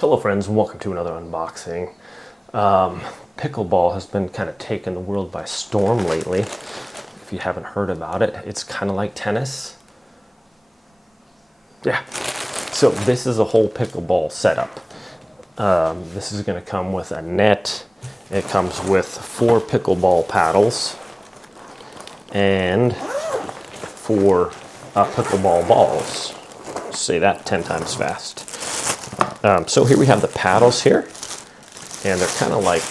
Hello friends, and welcome to another unboxing. Pickleball has been kind of taking the world by storm lately. If you haven't heard about it, it's kind of like tennis. Yeah, so this is a whole pickleball setup. This is going to come with a net. It comes with 4 pickleball paddles and 4 pickleball balls. Say that 10 times fast. So here we have the paddles here, and they're kind of like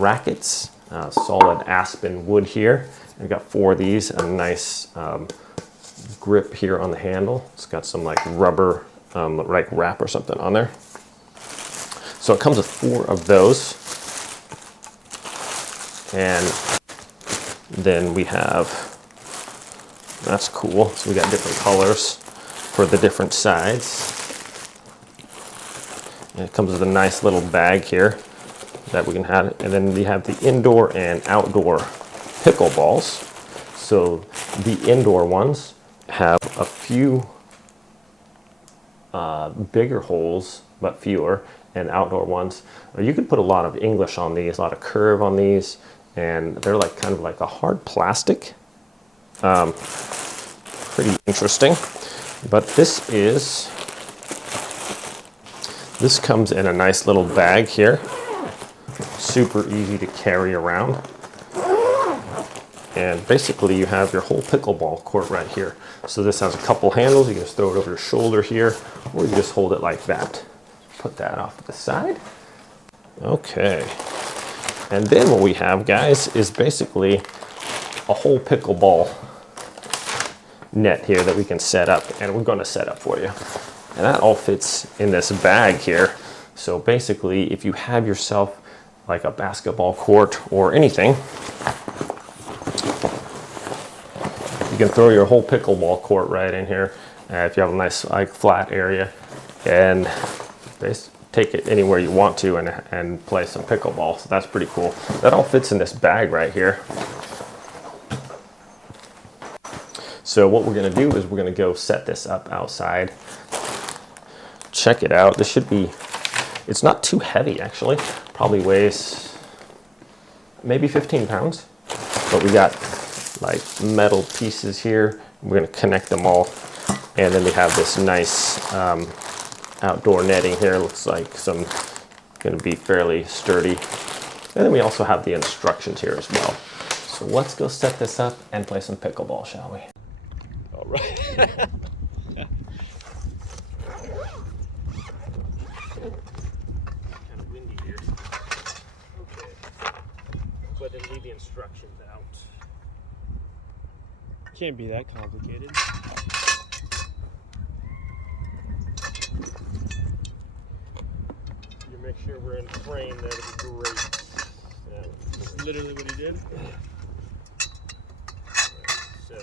rackets, solid aspen wood here. I've got 4 of these, a nice grip here on the handle. It's got some like rubber like wrap or something on there. So it comes with 4 of those. And then we have, that's cool, so we got different colors for the different sides. And it comes with a nice little bag here that we can have. And then we have the indoor and outdoor pickleballs. So the indoor ones have a few bigger holes, but fewer. And outdoor ones, you could put a lot of English on these, a lot of curve on these, and they're like kind of like a hard plastic. Pretty interesting. But this comes in a nice little bag here. Super easy to carry around. And basically you have your whole pickleball court right here. So this has a couple handles. You can just throw it over your shoulder here, or you just hold it like that. Put that off to the side. Okay. And then what we have, guys, is basically a whole pickleball net here that we can set up, and we're going to set up for you. And that all fits in this bag here. So basically, if you have yourself like a basketball court or anything, you can throw your whole pickleball court right in here. If you have a nice like flat area, and take it anywhere you want to and play some pickleball. So that's pretty cool. That all fits in this bag right here. So what we're going to do is we're going to go set this up outside. Check it out. This should be, it's not too heavy actually. Probably weighs maybe 15 pounds. But we got like metal pieces here. We're going to connect them all. And then we have this nice outdoor netting here. Looks like some going to be fairly sturdy. And then we also have the instructions here as well. So let's go set this up and play some pickleball, shall we? All right. Kind of windy here. Okay. But then leave the instructions out. Can't be that complicated. You make sure we're in frame, that would be great. That's literally what he did. So,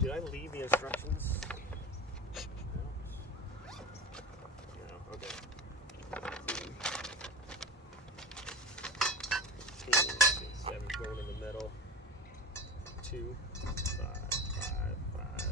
did I leave the instructions? No, okay. 7 going in the middle. 2, 5, 5, 5.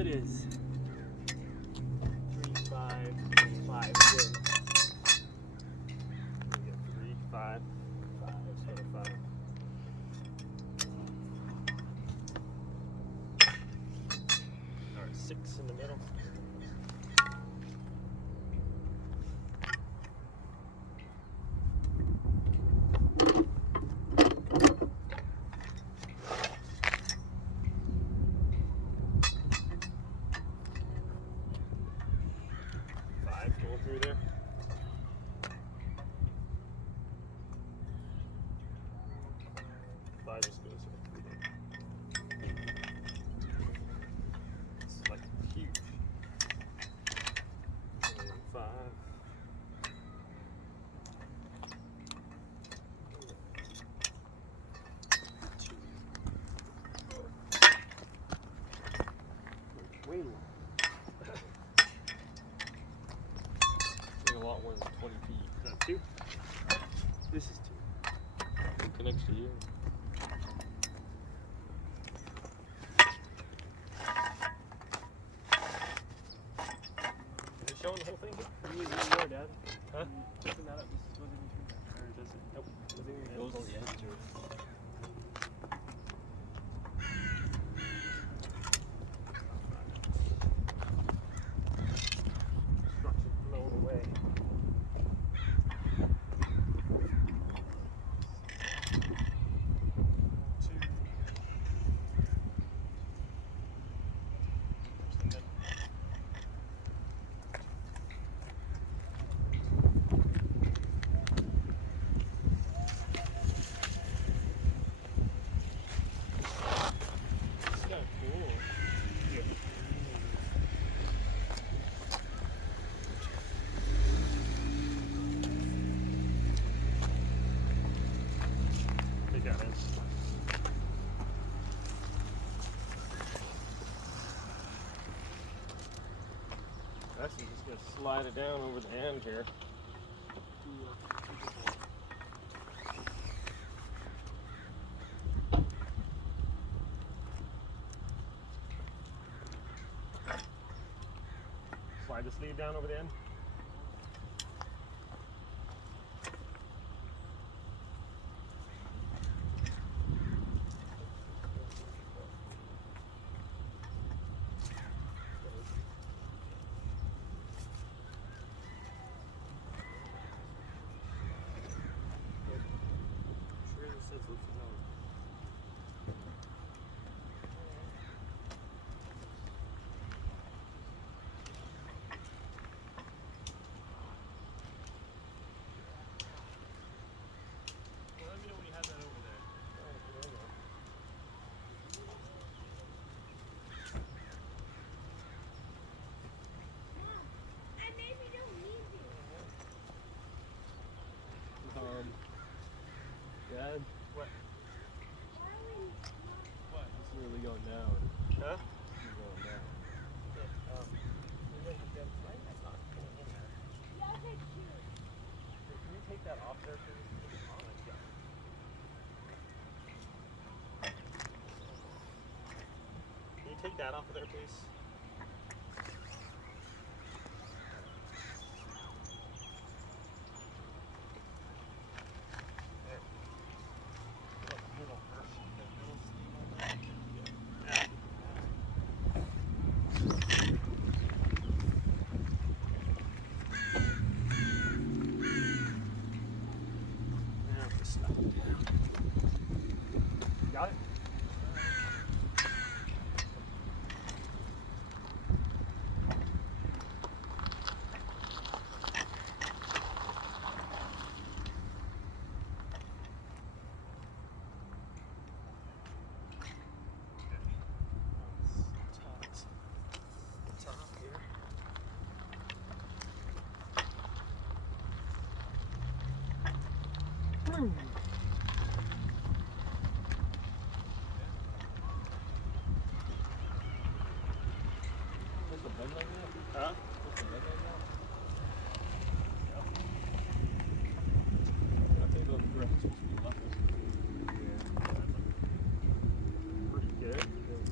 split is 3, 5, 5 again. 3, 5, 5, sort of 5. All right, 6 in the middle. Through there. 5 just goes through there. It's like huge. And 5. Way long. A lot more than 20 feet. Is that 2? This is 2. It connects to you. Is it showing the whole thing here? You are, Dad. Huh? Open that up. This goes in between. Or does it? Nope. It goes on the edge to it. Actually, just gonna slide it down over the end here. Slide the sleeve down over the end. Dad? What? What? It's really going down. Huh? It's going down. That's not going in there. Yeah, okay, sure. Can you take that off there, please? Can you take that off of there, please? Got it? Huh? I think those grass supposed to be level. Yeah. Pretty good.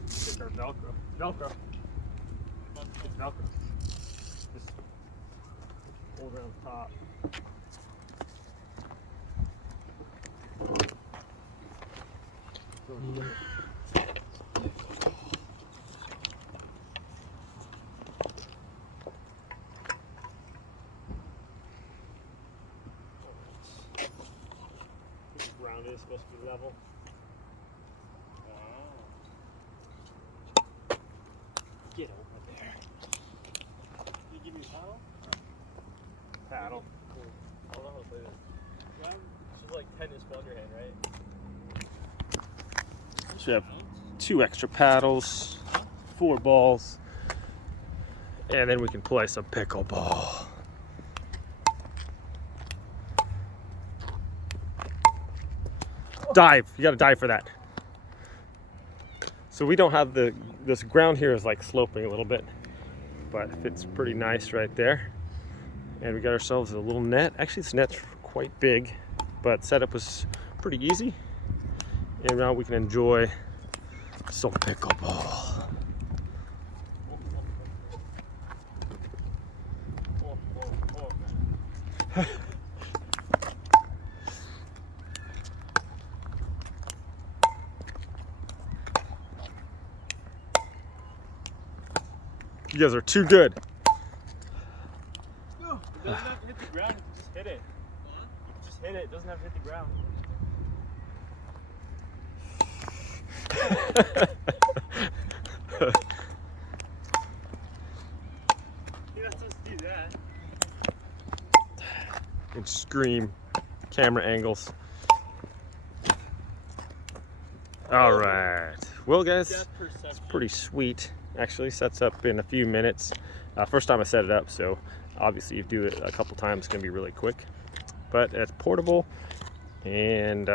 Take our Velcro. Velcro. It's Velcro. Just hold around the top. The ground is supposed to be level. Get over there. You give me a paddle? Paddle. Cool. I don't know how to play this. This is like tennis ball in your hand, right? So we have 2 extra paddles, 4 balls, and then we can play some pickleball. Dive. You gotta dive for that. So we don't have this ground here is like sloping a little bit, but it fits pretty nice right there. And we got ourselves a little net. Actually, this net's quite big, but setup was pretty easy. And now we can enjoy some pickleball. You guys are too good. No, it doesn't have to hit the ground. You can just hit it. You can just hit it. It doesn't have to hit the ground. He lets us do that. And scream. Camera angles. All right. Well, guys, it's pretty sweet. Actually sets up in a few minutes. First time I set it up, so obviously you do it a couple times, it's gonna be really quick, but it's portable and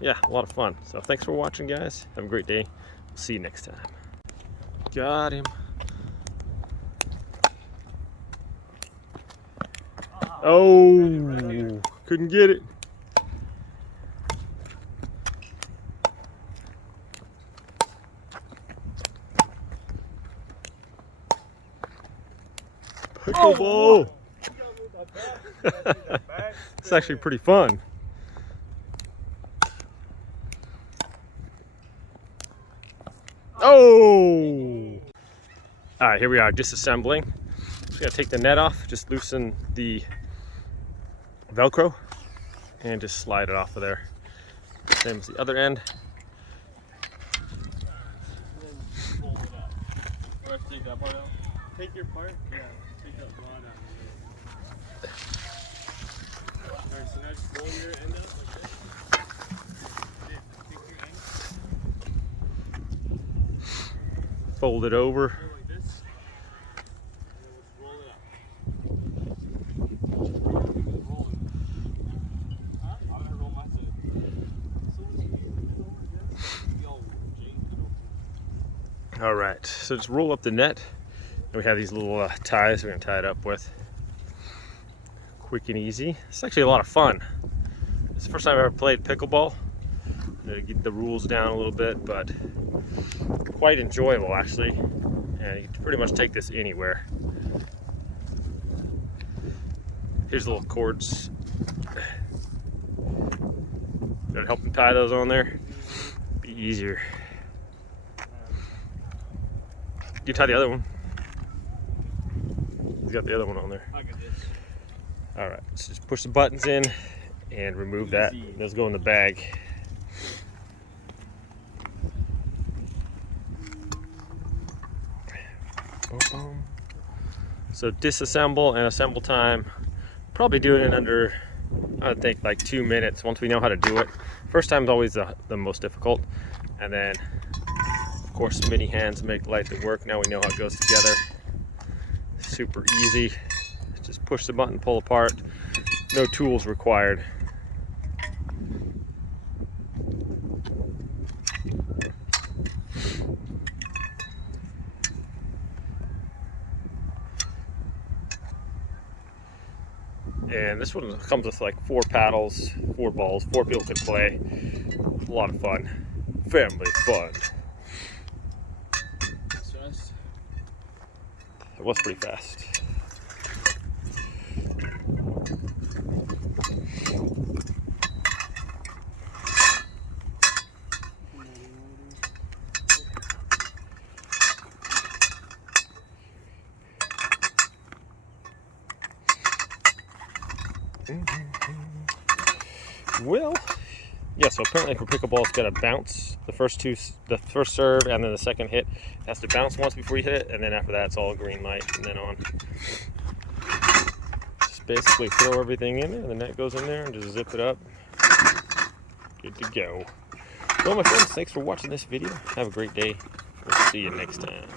yeah, a lot of fun. So thanks for watching, guys. Have a great day. See you next time. Got him. Oh, couldn't get it. Pickleball! It's actually pretty fun. Oh! Alright, here we are, disassembling. Just gotta take the net off, just loosen the Velcro, and just slide it off of there. Same as the other end. And then fold it up. Or have to take that part out? Take your part? Yeah. Take that rod out. Alright, so now just roll your end up like this. Take your end. Fold it over. Like this. And then let's roll it up. Roll it. Huh? I'm gonna roll my side. Alright, so just roll up the net. And we have these little ties we're going to tie it up with. Quick and easy. It's actually a lot of fun. It's the first time I've ever played pickleball. To get the rules down a little bit, but quite enjoyable actually. And you can pretty much take this anywhere. Here's the little cords. Gotta help them tie those on there. Be easier. You tie the other one. He's got the other one on there. I got this. All right, so just push the buttons in and remove that. Those go in the bag. So disassemble and assemble time. Probably do it in under, I think, like 2 minutes once we know how to do it. First time is always the most difficult. And then, of course, mini hands make light the work. Now we know how it goes together. Super easy. Just push the button, pull apart. No tools required. And this one comes with like 4 paddles, 4 balls, 4 people can play. A lot of fun. Family fun. It was pretty fast. Well, yeah, so apparently for pickleball, it's got to bounce the first serve, and then the second hit. It has to bounce once before you hit it, and then after that, it's all green light from then on. Just basically throw everything in there, and the net goes in there, and just zip it up. Good to go. Well, my friends, thanks for watching this video. Have a great day. We'll see you next time.